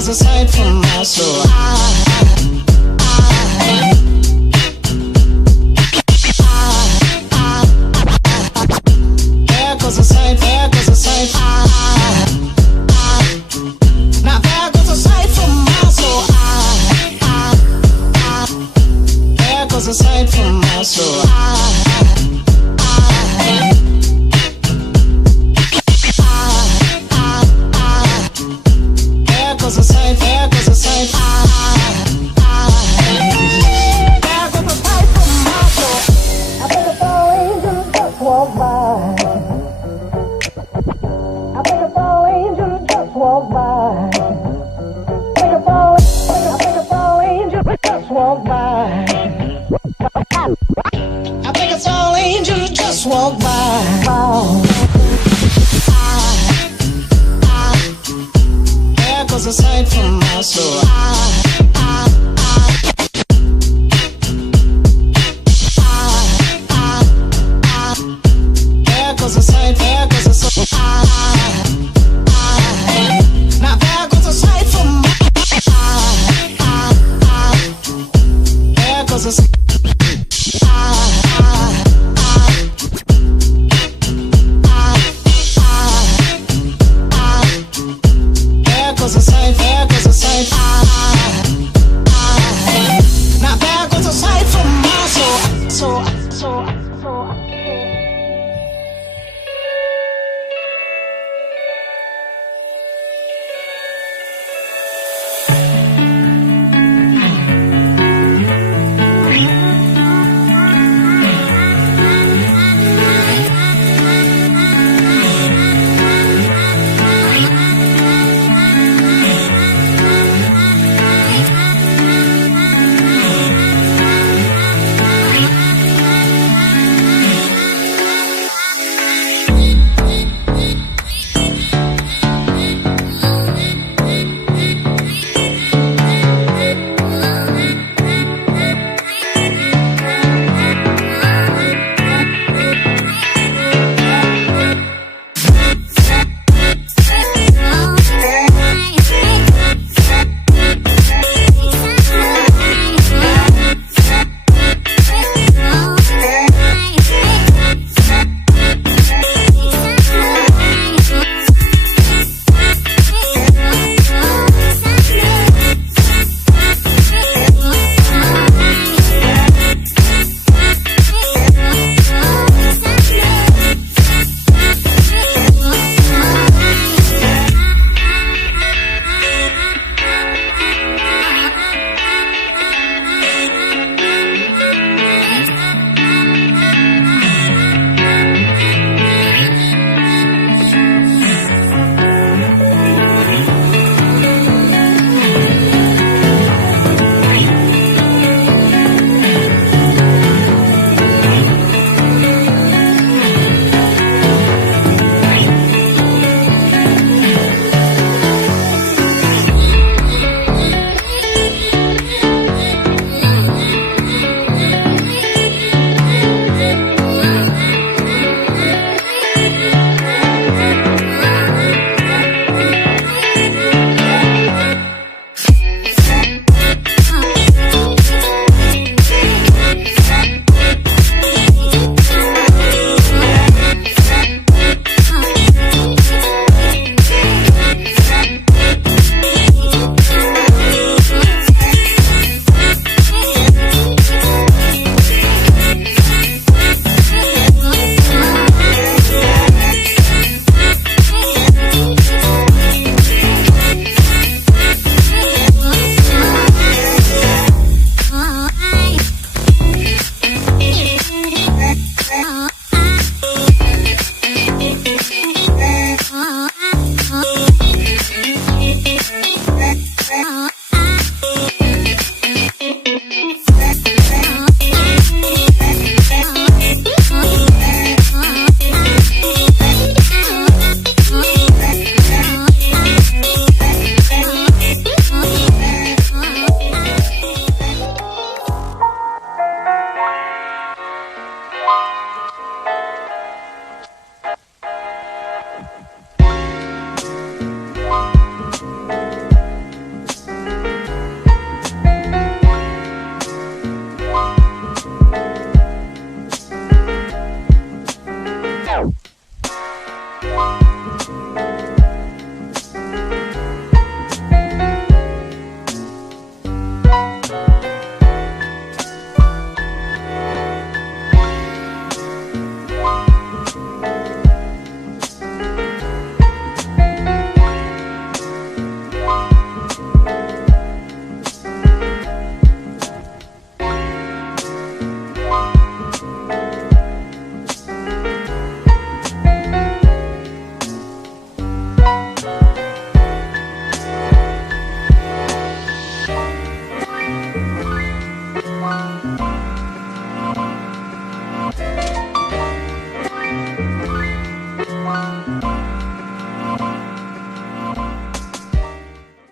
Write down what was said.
goes a sight from my soul. There goes a sight, there goes a sight. Now there goes a sight from my soul. There goes a sight from my soul. There goes a sight, there goes a sight. There goes a sight from my soul. I think a fall angel just walked by. I think a fall angel just walked by. I think a fall angel just walked by. I think it's all angels just walk by. There goes a sight from my soul. There goes a sight, there goes a sight. Now there goes a sight from my there goes a sight. There goes a sight, there